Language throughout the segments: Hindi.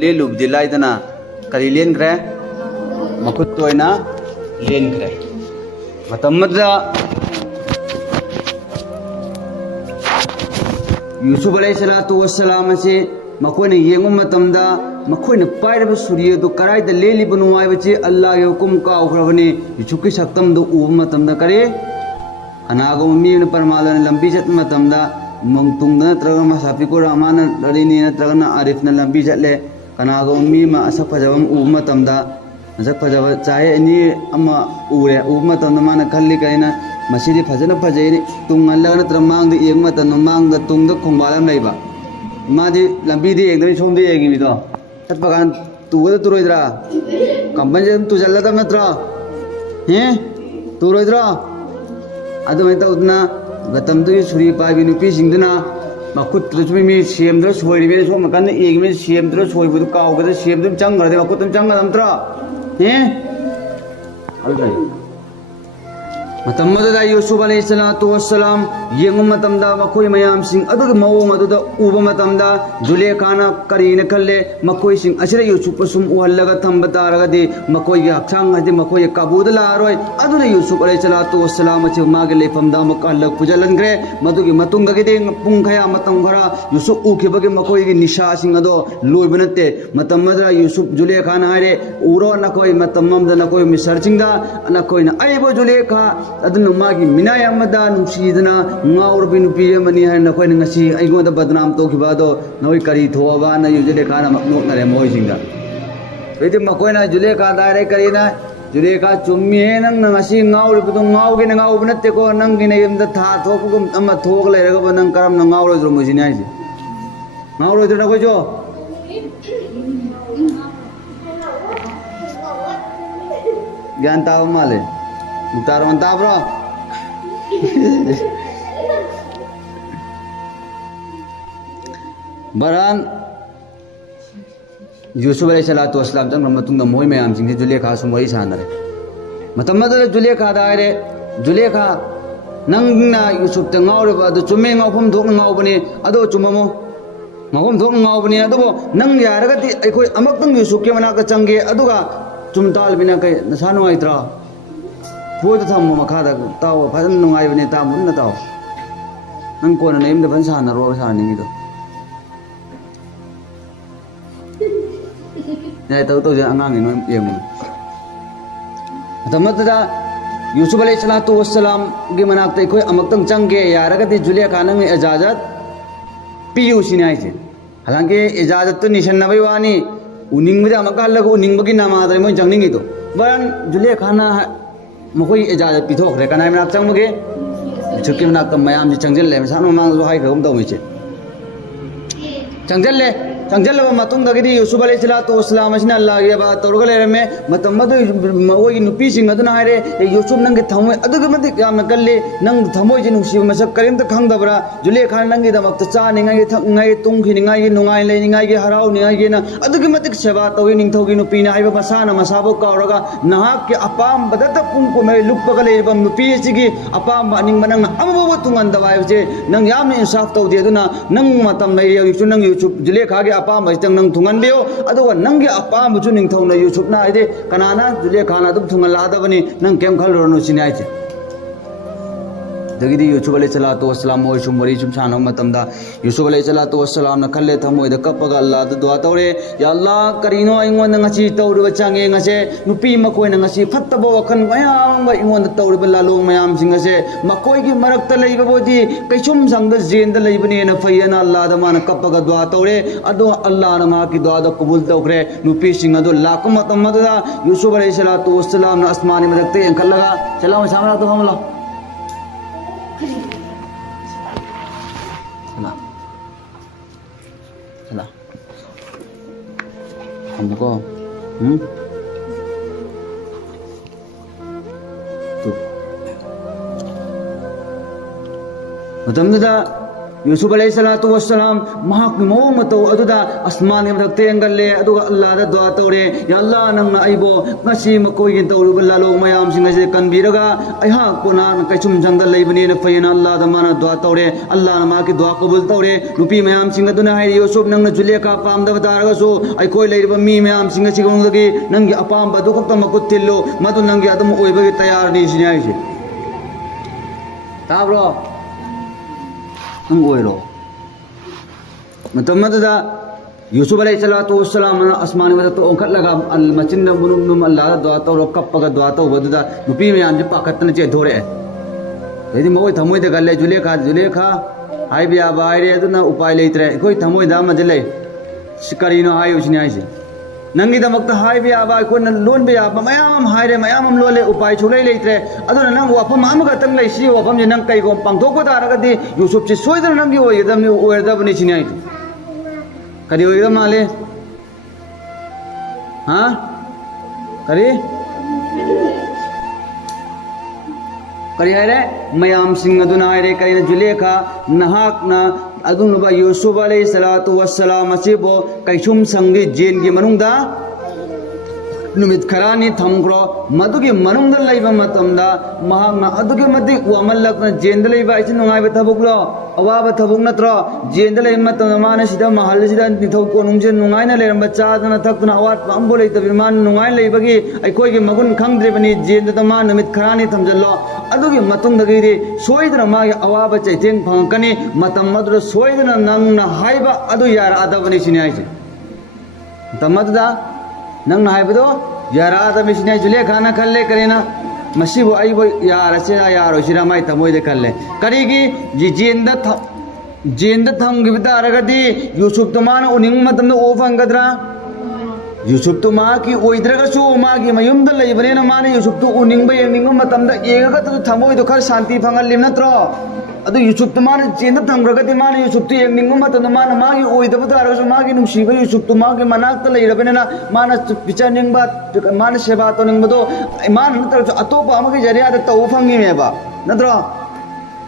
ले लुबदी लाइदना करी लेनग्रे मखुत तोयना लेनग्रे मतमदा यूसुफ अलैहिस्सलातु वस्सलाम से मखोयना येंगु मतमदा मखोयना पाइरब सूर्य दो कराइदा लेलिब नुवाइबचे अल्लाह के हुकुम काउखरबने यूसुफ की सक्तम दो उब मतमदा करे अनागो मीन परमालन लंबी चत मतमदा मंगतुंग नत्रग मसाफिको रामान लरिनी नत्रग आरिफ न लंबी चले कनागो मी मा असक फजबम उब मतमदा असक फजब चाहे अनि अमा उरे उब मतमदा माना खल्ली कइना मसीदी फजना फजैनी तुंगल्ला नत्र मांग दे येंग मतन मांग द तुंग द खोंबालम लैबा मादी लंबी दे एकदम सोम दे येगी बिदो तत्पगान तुगद तुरोइद्रा कंपनी जम तुजल्ला तम नत्र हे तुरोइद्रा अदुमै तउदना गतम दु सुरी पाबी नुपी सिंगदना मखुत तुजमी मी सेमद्र सोइरिबे सोम कन एगमे सेमद्र सोइबुदु काउगद सेमदु चंगरदे मखुतम चंगदम त्र हे अलगै मतमदा यूसुफ अलैहिस्सलातु वस्सलाम येंगु मतमदा मखोय मयाम सिंग अदुग मवोंग अदुदा उबा मतमदा जुलेखाना करीन खल्ले मखोय सिंग असिरा यूसुफ सुम उहल्लगा थंबा तारगदि मखोय गे हक्सांग हदि मखोय काबूद लारोय अदुना यूसुफ अलैहिस्सलातु वस्सलाम अचे मागे लेफमदा मकल्लग पुजलनग्रे मदुगी मतुंगगदि पुंग खया मतम खरा यूसुफ उखिबगे मखोय गे निशा सिंग अदो लोइबनते मतमदा यूसुफ जुलेखाना हारे उरो नखोय मतममदा नखोय मिसरचिंगदा नखोयना अयबो जुलेखा अदुन मागी मिनाय अमदा नुसीदना ngaurbi nupi amani hai na khoi ngasi aigo da badnam to khiba do noi kari thowa na yujule kana makno na re moi singa bedi makoi na jule ka dare kari na jule ka chummi he nang ngasi ngauri bu ngau ge ngau bnatte ko nang gi ne yim da tha thok gum amma thok le ra nang karam na ngau ro mo jini ai ngau ro na ko jo gyan ta male mutar man ta bro बरान यूसुफ अलैहिस्सलातु वस्सलाम जंग मतुंग मोय मयाम सिंग जुलेखा सुम वही सानरे मतमद जुलेखा दारे जुलेखा नंगना यूसुफ त ngaure ba du chume ngauphum thok ngaubani ado chumamo ngauphum thok ngaubani ado nang yaraga ti aikoi amak tang Yusuf के मना का चंगे अदुगा चुमताल बिना kai nasanu aitra पोद थम मखा दा ताव फजन नुंगाई बने ता मुन ताव नंग कोन नेम द फन साना रो सानी दो ने तो जे अंगांग नो येम तमतदा यूसुफ अलैहिस्सलातु वस्सलाम गे मनाक कोई अमक्तंग चंगे यारगति जुलेखा नंग इजाजत पियु सिनाई छे हालांकि इजाजत तो निशन नबई वानी उनिंग बजा मकालग उनिंग बगी नामादरे मोय जंगनिंगी तो बरन जुलेखा ना मखोई इजाजत पिथोखरे कनाय मनाक चंगमगे छुकी मनाक मयाम जी चंगजल ले मसानो मांग जो हाई खगम दौमिचे चंगजल ले चंगजल मतुंग दगदी यूसुफ अलैहिस्सलातु वस्सलाम असिना अल्लाह के बात तौरग लेरमे मतमद ओगी नुपी सिंग अदुना हारे यूसुफ नंगे थमो अदुगे मदि याम कल्ले नंग थमोय जे नुसी मसक करिम त खंगदबरा जुलेखा नंगे दमक त चानिंगाय थंगाय तुंखिनिंगाय नुंगाय लेनिंगाय गे हराउनिंगाय गे ना अदुगे मदि सेवा तौगी निंथौगी नुपी ना हाइबा मसाना मसाबो कावरगा नहाक के अपाम बदत पुंग को मे लुपगा लेबम नुपी सिगी अपाम अनिंग मनंग अमबो तुंगन दवाय जे नंग याम इंसाफ तौदे अदुना नंग मतम नै यूसुफ नंग यूसुफ जुलेखा गे अपाम बजतंग नंग थुंगन बियो अदुगा नंगे अपाम बुचु निंथौना यूसुफ ना आइदे कनाना जुलेखा ना दुम थुंगन लादबनी नंग केम खलरोनो सिनाइ छे दगदी यूसुफ अलैहिस्सलातु वस्सलाम मोय सुम मरी सुम सानो मतमदा यूसुफ अलैहिस्सलातु वस्सलाम न खल्ले थमोय द कपगा अल्लाह द दुआ तौरे या अल्लाह करिनो आइंगोन ngasi तौरब चांगे ngase नुपी मकोय न ngasi फत्तबो वखन मयाम ब इंगोन तौरब लालोंग मयाम सिंगसे मकोय की मरकत लैब बोदी कैसुम संग जेन द लैबने न फयना अल्लाह द मान कपगा दुआ तौरे अदो अल्लाह न मा की दुआ द कबूल तौरे नुपी सिंग अदो लाक मतमदा यूसुफ अलैहिस्सलातु वस्सलाम न आसमानी मदकते खल्लगा चला सामना तो हमला चला हमको तो मतमदा यूसुफ अलैहिस्सलातु वस्सलाम महाक मौ मतो अदुदा अस्मान के तेंगले अदुगा अल्लाह दा दुआ तौरे या अल्लाह नंगना आइबो ngasi makoi gin tawruba lalo mayam singa je kanbiraga aiha kona kaisum jangda leibani na fayna Allah da mana dua tawre Allah na ma ki dua qabul tawre nupi mayam singa duna hai yusuf nangna juleka pam da bataraga so ai koi leiba mi mayam singa sigong dagi nangi apam badu kokta makut tillo madu nangi adum oiba gi tayar ni sinai se tabro nang oiro matam da Yusuf अलैहिस्सलातु वस्सलाम आसमान में तो ओंखट लगा मचिन नुम अल्लाह दुआ तो कप्पगा दुआ तो बदुदा नुपी में आम पाकतन चे धोरे यदि मोय थमोय दे गल्ले जुलेखा हाय बिया बायरे अदुना उपाय लेत्रे कोई थमोय दा मजले करीनो हाय उसने हाय से नंगी दमकता हाय बिया बा को लोन बिया मयाम हायरे मयाम लोले उपाय छुले लेत्रे अदुना नंग वाफम आमगा तंग लेसी वाफम जे नंग कई गो पांगथोक दारगदि यूसुफ चे सोयदन नंगी ओयदमनि ओयदबनि छिने हाय करी होइदा माले हाँ करी करी है रे मयाम सिंह अदुना है रे करी न जुलेखा नहाक ना अदुनुबा यूसुफ अलैहिस्सलातु वस्सलाम असिबो कैसुम संगी जेन की मनुंगदा नुमित खरानी थमग्रो मधुगी मनुंगदा लैबा मतमदा महांगना अदुगी मदि वमल्लकना जेंदा लैबा इसे नुंगाइबा थबुकलो अवाब थबुक नत्रो जेंदा लैबा मतमदा माने सिदा महल सिदा निथौ कोनुंगजे नुंगाइना लेरंबा चादना थक्तुना अवात पांबो लैतबि मान नुंगाइ लैबगी अखोइगी मगुन खंगद्रिबनि जेंदा मा नुमित खरानी थमजल्लो अदुगी मतुंगदगी सोइदना मागे अवाब चैतेंग फंगकनी मतम मदुर सोइदना नंगना हाइबा अदु यारा अदबनि सिने आइसे तमददा नंगना हाइबदो यारा अदबनि सिने जुलेखाना खल्ले करेना मसीबो आइबो यारा से यारो सिरा माइ तमोइदे खल्ले करीगी जी जेंदा थमगिबदा अरगदी यूसुफ तो मान उनिंग मतम ओ फंगदरा यूसुफ तो माँ की ओइद्रगसु माँ की मयुमद लेबनेना माने यूसुफ तो उनिंग येंनिंग मतमदा एगगा तो थमोइदो खर शांति फंगलिम नत्रो अदु यूसुफ तो माने जेंदा थमग्रगदी माने यूसुफ तो येंनिंग मतमदा माने मागी ओइदबदा अरगसु मागी नुसीबा यूसुफ तो मागी मनाक्ता लेरबनेना माने पिचानिंगबा माने सेवा तोनिंगबदो माने नत्रसु अतोपा अमगी जरियादा तौ फंगिमेबा नत्रो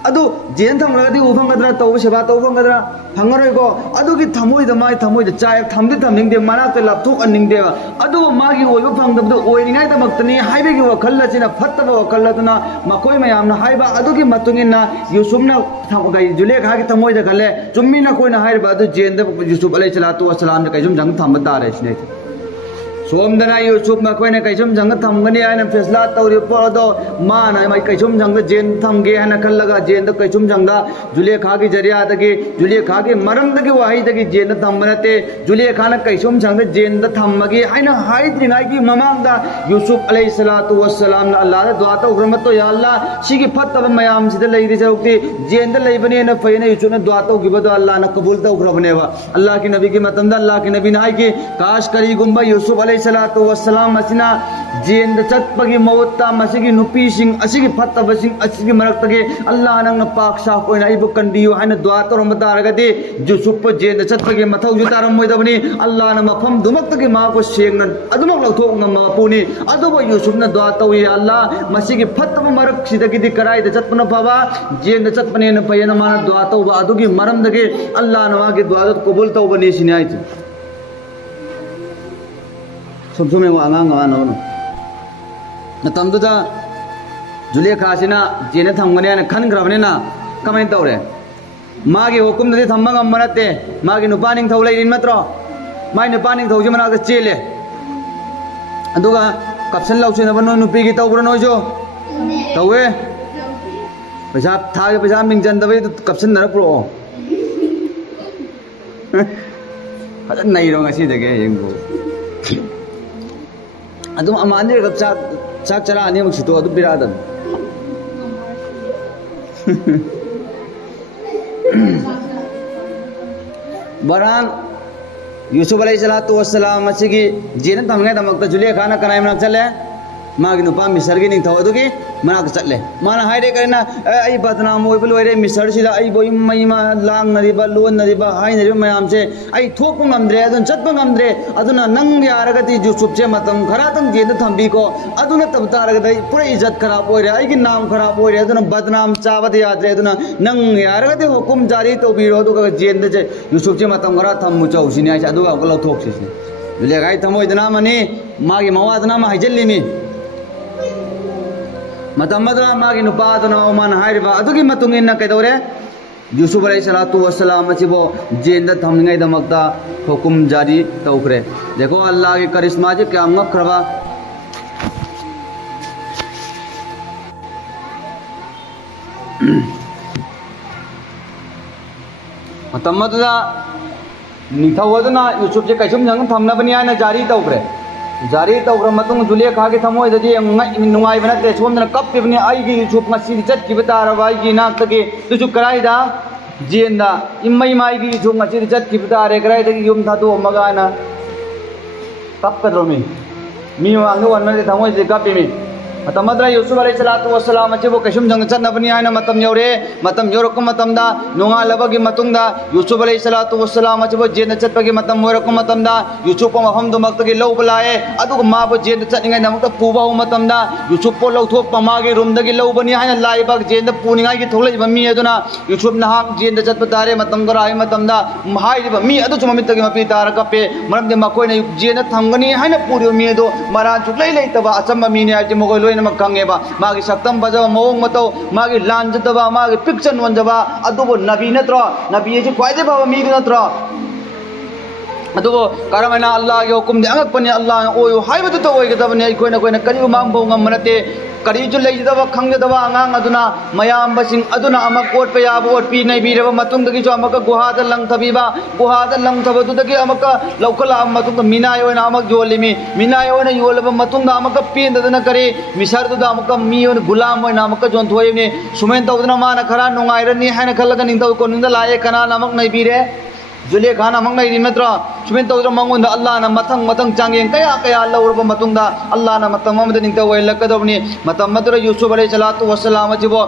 अदु जेन थमग्रगदी उफंगदरा तौ सेवा तौ फंगदरा फंगरोइको अदुगी थमोइदा माई थमोइदा चाय थमदि थमनिंगदे मनाक्ता लापथोक अन्निंगदेबा अदु मागी ओइबा फंगदबदो ओइनिंगाइदा मक्तनी हाइबेगी वखल्लचिना फत्तबा वखल्लतुना मकोइ मयामना हाइबा अदुगी मतुंगिना यूसुफना थमगै जुलेखागी थमोइदा खल्ले चुम्मीना कोइना हाइबा अदु जेनदा यूसुफ अलैहिस्सलातु वस्सलाम ने कैसुम जंग थमबा तारे सिने सोमदना यूसुफ मकोइने कैसुम जंग थमगनी आइना फैसला तौरि पोदो माना मै कैसुम जंग जेन थमगे हना खल्लगा जेन कैसुम जंगदा जुलेखागी जरियादगी जुलेखागी मरमदगी वाहिदगी जेन थमबनते जुलेखाना कैसुम जंग जेन थमगी आइना हाइद्रिंगागी ममांगदा यूसुफ अलैहिस्सलातु वस्सलाम ना अल्लाह दुआ तौग्रमतो या अल्लाह सिगी फत्तब मयाम सिदा लैरि जरुक्ति जेन लैबने न फैना यूसुफ ने दुआ तौगिबदो अल्लाह ना कबूल तौग्रबनेवा अल्लाह की नबी की मतमदा अल्लाह की नबी ना कि काश करी गुंबा यूसुफ अलैहिस्सलातु वस्सलाम मसिना जेन चटपगी मवत्ता मसिगी नुपी सिंग असिगी फत्तब सिंग असिगी मरक्तगे अल्लाह नंग पाक साफ ओइना इबु कंदियो हाइना दुआ तौरम तारगदि यूसुफ जेन चटपगी मथौ जु तारम मोइदबनी अल्लाह न मफम दुमक्तगे मा को सेंगन अदुमक लौथोक ngamaपुनी अदुबो यूसुफ न दुआ तौई अल्लाह मसिगी फत्तब मरक सिदगिदि कराइ द चटपन बाबा जेन चटपने न फयना मा दुआ तौबा अदुगी मरमदगे अल्लाह नवागे दुआ कबूल तौबनी सिनाइ सुमसुमे को आंगांग गा नो मतमदुदा जुलेखासिना जेने थमगने न खनग्रबनेना कमें तौरे मागी हुकुम दे थमग मनते मागी नुपानिंग थौ लेरिन मत्रो माई नुपानिंग थौजे मना चेले अदुगा कप्सन लौसिनब नो नुपीगी तौब्र नोजो तौवे पैसा थागे पैसा मिंजन दबे कप्सन नर प्रो फजन नहीं रो ngasi दगे येंगो अदुम अमाने गप चाक चरा अने मक सितो अदु बिरादन बरान यूसुफ अलैहिस्सलातु वस्सलाम मसिगी जेन तमगे दमकता जुलेखाना कनाय मना चले मागी नुपा मिसर की निंथौ अदुगी मना चले माना हाइरे करना आई बदनाम होइब लोइरे मिसर सिदा आई बोई मईमा लांग नरिबा लोन नरिबा हाइ नरिबा मयाम से आई थोप ngamdre adun chatpa ngamdre aduna nang yaragati YouTube che matam kharatang je da thambi ko aduna tab taragada pura izzat kharab oire ai gi naam kharab oire aduna badnaam chabad yadre aduna nang yaragati hukum jari to biro du ka je da YouTube che matam khara thammu chausini ai adu ga lau thok sisni dule gai thamoi dana mani magi mawadna ma haijalli mi मतमदरा मागी नुपादना ओमान हाइरिबा अदुगी मतुंगिन कइदौरे यूसुफ अलैहिस्सलातु वस्सलाम असिबो जेंदा थमनिंगै दमकता हुकुम जारी तौखरे देखो अल्लाह की करिश्मा जे क्या ngakhraba मतमदरा निथवदना यूसुफ जे कैसुम जंग थमनबनि आना जारी तौखरे जारी तौर मतुंग जुलेखा के थमोय ददी नुंगाई बनते सोमदन कप्पिबनि आइगी यूसुफ ngasi चटकिब तारबा आइगी नाक्तगे तुजु कराइदा जेंदा इम्मई माइगी यूसुफ ngasi चटकिब तारे कराइदगी युम थादो मगाना कप्कद्रोमी मी वांग वनने थमोय जे कप्पिमी मतमद्रा यूसुफ अलैहिस्सलातु वस्सलाम अचिबो कैसुम जंग चन्नबनि आना मतम यौरे मतम योरक मतमदा नुंगा लबगी मतुंगदा यूसुफ अलैहिस्सलातु वस्सलाम अचिबो जेन चटपगी मतम मोरक मतमदा यूसुफ को मफम दुमक्तगी लौबलाए अदुग माबो जेन चटनिंगाय नमक्ता पुबा मतमदा यूसुफ को लौथोक पमागे रूमदगी लौबनि हायना लाइबक जेन पुनिंगाय की थोलैबा मी अदुना यूसुफ नहाक जेन चटप तारे मतम गराय मतमदा हाइबा मी अदु चुममितगी मपि तार कपे मरमदे मकोयना जेन थंगनी हायना पुरियो मी अदो मरान चुक्लै लैतबा अचम्बा मीने आइजे मगोय लोइनमक खंगेबा मागी सक्तम बजबा मओंग मतौ मागी लांजतबा मागी पिक्चर वंजबा अदुबो नबी नत्रो नबी जे क्वाइदे बाबा मी नत्रो अदुबो करमना अल्लाह के हुकुम दे अंगपने अल्लाह ओयो हाइबदु तो ओइगदबने कोइना कोइना करिबो मांगबो ngमनते करीजु लेजदबा खंगदबा अंगांग अदुना मयाम बसिंग अदुना अमक कोट पे याब ओट पी नै बीरबा मतुंगदगी जो अमक गुहाद लंगथबीबा गुहाद लंगथबदुदगी अमक लौखला मतुंग मिनाय ओइना अमक जोलिमी मिनाय ओइना योलबा मतुंग अमक पेंददना करे मिसरदुदा अमक मी ओन गुलाम ओइना अमक जोन थोयने सुमेन तौदना माना खरा नुंगाइरनी हायना खलगा निंगतौ कोनिंदा लाए कना नमक नै बीरे जुलेखा नमक नै नत्र सुमेन तौदरा मंगोन अल्लाह ना मथंग मथंग चांगें कया कया लौरबा मतुंगदा अल्लाह ना मतम अमद निंगतौ वैलकदबनी मतम मदुर यूसुफ अलैहिस्सलातु वस्सलाम अजिबो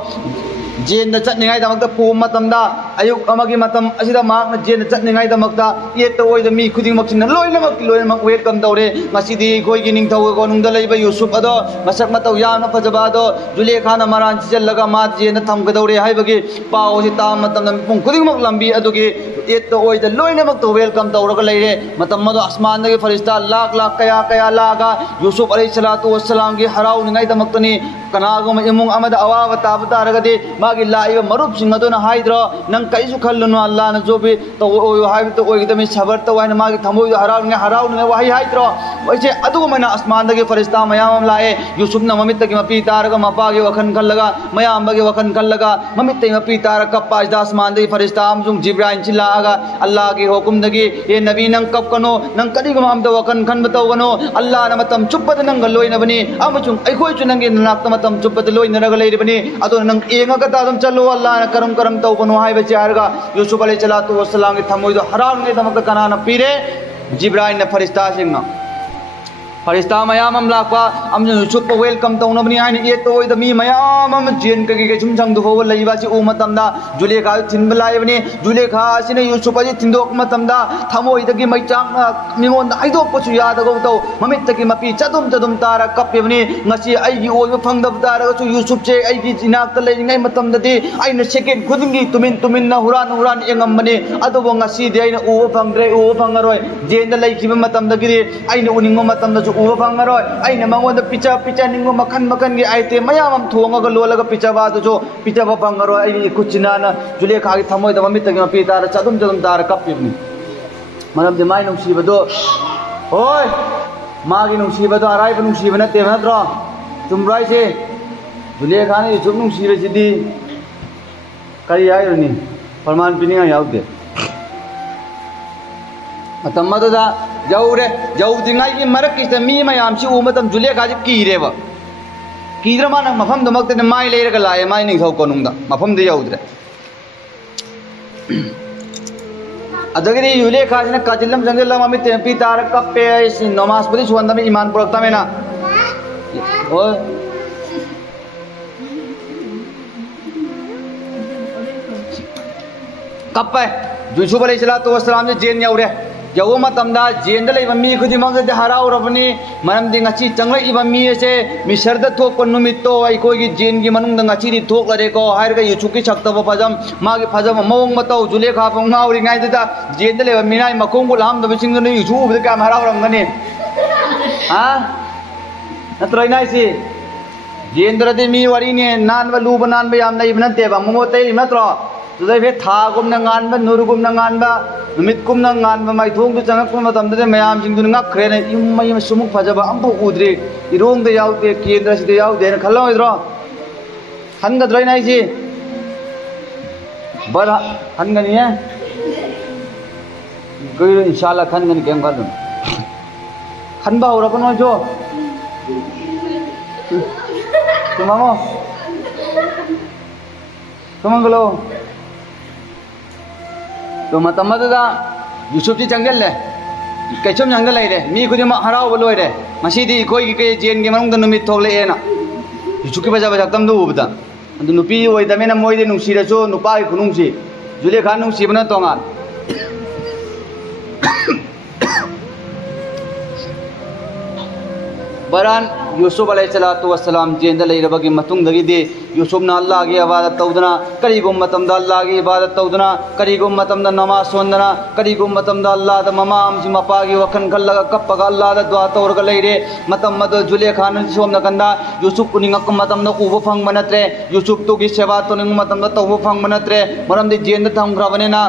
जेन चटनिंगाय दमकता पू मतमदा अयुक अमगी मतम असिदा माक जेन चटनिंगाय दमकता येत ओइद मी खुदिंग मक्सिन लोइनमक वेलकम तौरे मसिदी खोइगी निंगथौ को नुंगदा लेबा यूसुफ अदो मसक मतौ याना फजबा दो जुलेखा ना मरान चलगा मा जेन थमगदौरे हाइबगी पाव सि ता मतम पुंग खुदिंग मक लंबी अदुगी येत ओइद लोइनमक तो वेलकम तौरगा लेरे मतम मदो आसमान दगे फरिश्ता लाख लाख कया कया लागा यूसुफ अलैहिस्सलातु वस्सलाम गी हराउ निंगाय दमक्तनी कनागुम इमुंग अमद अवाब ताब तारगदे मागी लाइबा मरुप सिंग अदुना हाइद्रो नंग कैसु खल्लुनु अल्लाह न जोबे तो ओयो हाइब तो ओइगदमी सबर तो वाइन मागी थमोय हराउ ने वही हाइद्रो वैसे अदुगमना आसमान दगे फरिश्ता मयाम लाए यूसुफ न ममित की मपी तारगा मपागे वखन खल्लगा मयाम बगे वखन खल्लगा ममित मपी तार कप्पा आसमान दगे फरिश्ता अमजुंग जिब्राइल चिल्लागा अल्लाह के हुकुम दगे ये नबी नंग कप कनो नंग कदिगम अमद वखन खन बतावनो अल्लाह न मतम चुप्पद नंग लोइनबनी अमजुंग अखोय चु नंगे नाक्त मतम चुप्पद लोइनरगा लेरिबनी अदो नंग एंगगा तादम चलो अल्लाह न करम करम तौबनो हाइबे चारगा यूसुफ अलैहिस्सलातु वस्सलाम के थमोइदो हराउने दमक कनाना पीरे जिब्राइल ने फरिश्ता सिंगा फरिश्ता मयाम हम लापा हम यूसुफ को वेलकम तौनबनी हाइन ये तो ओइद मी मयाम हम जेन के जुम संग दो लइबा छि उ मतमदा जुलेखा थिनब लाइबनी जुलेखा सिने यूसुफ अजि थिंदोक मतमदा थमोइदगी मैचाक मिगोन आइदोक पछु यादगौ तौ ममित की मपी चदुम चदुम तारा कप्पेबनी ngasi आइगी ओइब फंगदब तारगा छु यूसुफ चे आइगी जिनाक त लेनिंगै मतमददी आइना सेकेंड खुदिंगी तुमिन तुमिन हुरान हुरान एंगमबनी अदुबो ngasi दे आइना उ फंगद्रे उ फंगरोय जेन लइखिब मतमदगी आइना उनिंगो मतमदा उब फंगरोय आइना मंगोन पिचा पिचा निंगो मखन मखन की आइटम मयाम हम थोंगा लोलगा पिचा बा जो पिचा फंगरोय आई कुचिनाना जुलेखा की थमोय दम मित की मपी तार चदुम चदुम तार कप्पिबनी मरम दे माइ नुंसीबदो ओय मागी नुंसीबदो अराइब नुंसीब नते नत्रो चुमराय से जुलेखा ने यूसुफ नुंसीबसिदी करी हाइरनी फरमान पिनिंगा याउदे मतमददा जौरे जौदिंगाई की मरक की मी मयाम सी उ मतम जुलेखा जी कीरेबा कीद्रमा नंग मफम दमक्ते माइ लेरगा लाए माइ निंग थौ कोनुंगदा मफम दे यौद्रे अदगरी जुलेखा सिना काजिलम जंगलम अमित पी तार कप्पे नमाज पुदी सुवंदम ईमान पुरक्ता मेना और कप यूसुफ अलैहिस्सलाम से जेन यौरे यौ मतमदा जेन मी खुदिमक हराउरबनी मरमदि ngasi चंगलइबा मी से मिसरद थोप नुमितो अखोगी जेन की मनुंग ngasi थोकलरेको हायरगा यूसुफ की सक्तब फजम मागी फजम मौंग मतौ जुलेखा पंगाउरी गाइदा जेन लेबा मिनाय मखोंग लाम दबसिंग न यूसुफ का हराउरमगनी हा नत्रो इनाइसी जेंद्रदि मी वरीने नानबा लूबा नानबा याम नैब नतेबा ममो तैरि नत्रो तुदे थागुमना गानबा नुरुगुमना गानबा नुमितगुमना गानबा माइथोंदु चंगकपा मतमदे मयामसिंगदु ngakhrene इमय सुमुक फजबा अम्बु उद्रि इरोंगदे याउदे केंद्रसिदे याउदे न खल्लोइद्रो हनगद्रो नाइसि बरा हनगनी है गइरो इंशाल्लाह खनगनी केम खल्लु खनबा होरबन जो तुमामो तुमंगलो तो मतमदा यूसुफ जी चंगल ले कैसम जंगल लेरे मी खुदिम हराव लोइरे मसीदी कोई के जेन के मनुंग नुमित थोकलेना यूसुफ की बजा तम दु उबदा अदु नुपी ओइदमेना मोइदे नुसिरसो नुपा की खुनुंगसी जुलेखा नुसिबना तोंगा बरान यूसुफ अलैहिस्सलाम जेंद लेरबगी मतुंगदगी यूसुफ ना अल्लाह की इबादत तौदना करीगुम मतमदा अल्लाह की इबादत तौदना करीगुम मतमदा नमाज सोंदना करीगुम मतमदा अल्लाह द ममाम सि मपा की वखन खल्लगा कप्पगा अल्लाह द दुआ तौरगा लेरे मतम मद जुलेखा न सोमना कंदा यूसुफ उनिंगक मतमदा उबो फंग मनत्रे यूसुफ तो की सेवा तो निंग मतमदा तौबो फंग मनत्रे मरमदि जेंद थमग्रबनेना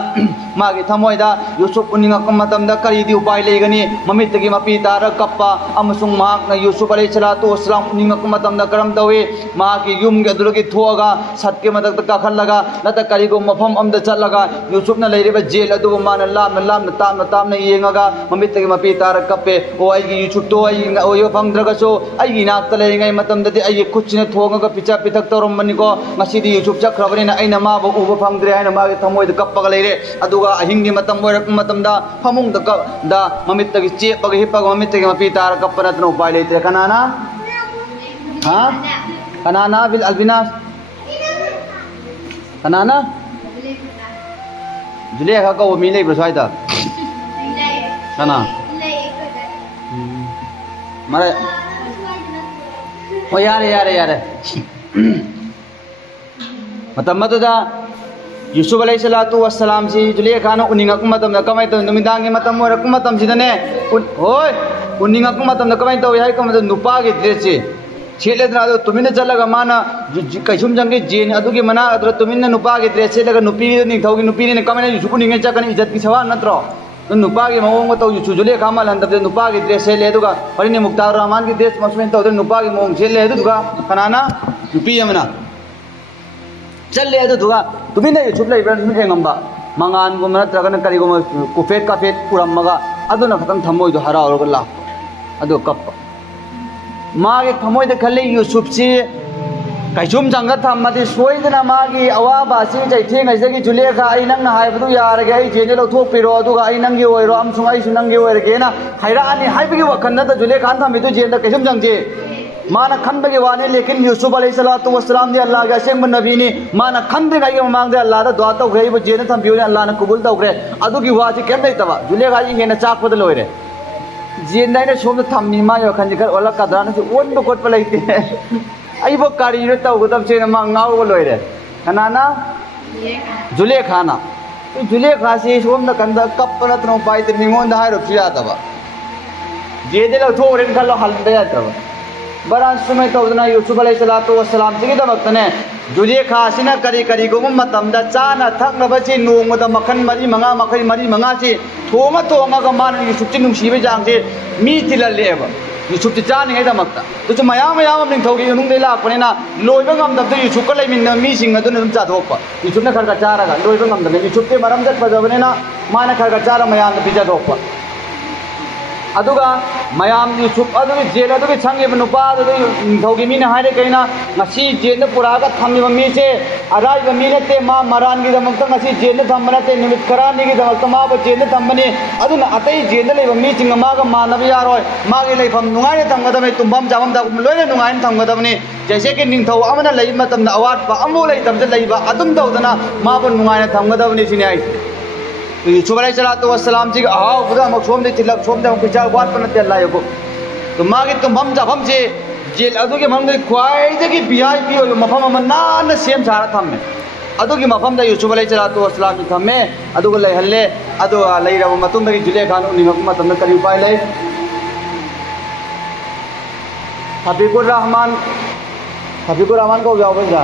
मागी थमोइदा यूसुफ उनिंगक मतमदा करीदी उपाय लेगनी ममितगी मपी तार कप्पा अमसुंग माक यूसुफ अलैहिस्सलाम उनिंगक मतमदा करम तवे मागी युम के की थोगा सत के मदद काखलगा नत करीगो मफम अमद चलगा यूसुफ न लेरिबा जेल अदु मान लाम ताम येंगा ममित के मपी तार कपे ओ आई यूसुफ तो आई ओयो फंगद्रगसो आई नाक लेरिंगै मतमददि आई खुचिने थोगा पिचा पिथक तोरमनिको मसीदी यूसुफ चक्रबनिना अइना माबो उबो फंगद्रे हाइना मागे थमोइद कप्पगा लेरे अदुगा अहिंगी मतम ओरक मतमदा फमुंग दा ममित के चेपगा हिपगा ममित के मपी तार कप्पनतनो उपाय लेते कनाना हां कनाना बिल अलबिनास कनाना जुलेखा को मी लेब्रो स्वाइदा कना मारे ओ यारे मतमदुदा यूसुफ अलैहिस्सलाम सी जुलेखा न उनिंगक मतम न कमाय तो नुमिदांगे मतम ओरक मतम सिदने होय उनिंगक मतम न कमाय तो याय कम नुपा के ड्रेस सेलेद्रा तुमिन चलगा माना कैसुम जंगे जेन अदुगी मना अदर तुमिन नुपा के ड्रेस सेलगा नुपी निथौगी नुपी ने कमने यूसुफ निंगे चकन इज्जत की सवाल नत्रो तो नुपा के मओंग तो यूसुफ जुले कामल अंदर नुपा के ड्रेस सेले अदुगा परिने मुक्तार रहमान की ड्रेस मसमेन तो नुपा के मओंग सेले अदुगा कनाना नुपी यमना चले अदुगा तुमिन यूसुफ लेब्रा तुमिन एंगंबा मंगान गुम नत्रगन करिगुम कुफेट काफेट पुरमगा अदुना खतम थमोइदो हराउरगा ला अदु कप मागे थमोइद खले यूसुफ से कैसुम जंग थमदि सोइदना मागी अवाबा से जैथेंग ऐसगी जुलेखा आई नंग हाइबदु यारगे आई जेने लौथोकपिरो अदुगा आई नंगी ओइरो अमसुंग आई सुनंगी ओइरगेना हाइरानी हाइबगी वखन द जुलेखा थमिदु जेन द कैसुम जंगजे माना खनबगे वाने लेकिन यूसुफ अलैहिस्सलाम दे अल्लाह के असेंब नबी ने माना खनदे के ममांग दे अल्लाह दा दुआ तौग्रे इब जेने थम्बियो ने अल्लाह ने कबूल तौग्रे अदुगी वासी केम दैतबा जुलेखा जी हेना चाकपद लोइरे जेन दाइने सोम थम्मी मा यो खनजिकर ओला कदरान से ओन बकोट पलाइते आइबो कारीरो तौगदम से मंगाव लोइरे कनाना जुलेखाना जुलेखा से सोम द कंदा कपना त्रौ पाइते मिंगोन दा हाइरो फिया तबा जेदे लो थोरेन खलो हलदे यातबा बरान सुमे तौदना यूसुफ अलैहिस्सलाम सिगी दमक्तने जुलेखा सिना करी करी गुम मतमदा चाना थकनबसी नोंगदा मखन मरी मंगा से थोंगा मान यूसुफ नुंसीबे जांगसे मी तिललेबा यूसुफ चानिङै दमक्ता तुझ मयाम निंथौगी नुंगदे लाकपनेना लोइबा ngमदबदे यूसुफ का लेमिन मीसिंग अदुन अदुम चाथोकपा यूसुफ ने खरगा चारागा लोइबा ngमदबे यूसुफ के मरम जत फजबनेना माना खरगा चारा मयाम पिजाथोकपा अदुगा मयाम यूसुफ अदुगी जेल अदुगी संगे नुपा अदुगी निथौगी मीना हाइरे कइना ngasi जेल पुरागा थम्मिबा मीसे अराइबा मी नते मा मरान गी दमकता ngasi जेल थम्बा नते निमित खरानी गी दमकता मा बो जेल थम्बनी अदुना अतै जेल लेबा मी चिंग मागा मानब यारोय मागे लेफम नुंगाय थमगदबे तुंबम जाबम दा लोइने नुंगाय थमगदबनी जैसे कि निंथौ अमना लेइ मतम अवाट पा अमो लेइ तमजे लेइबा अदुम दौदना मा बो नुंगाय थमगदबनी सिने आई यूसुफ अलैहिस्सलातु वस्सलाम जी हाव बुदा मखसोम दे तिलक सोम दे पिचा वाट पन ते लायको तो मागे तुंबम जाबम जे जेल अदुगे मंगै ख्वाइदगी वीआईपी ओ मफम अमन नान सेम सारा थम्मे अदुगी मफम दा यूसुफ अलैहिस्सलातु वस्सलाम की थम्मे अदुग लेहल्ले अदु लेइरब मतुंदगी जुलेखान उनिमक मतम करी उपाय ले हबीबुर रहमान को जाओ जा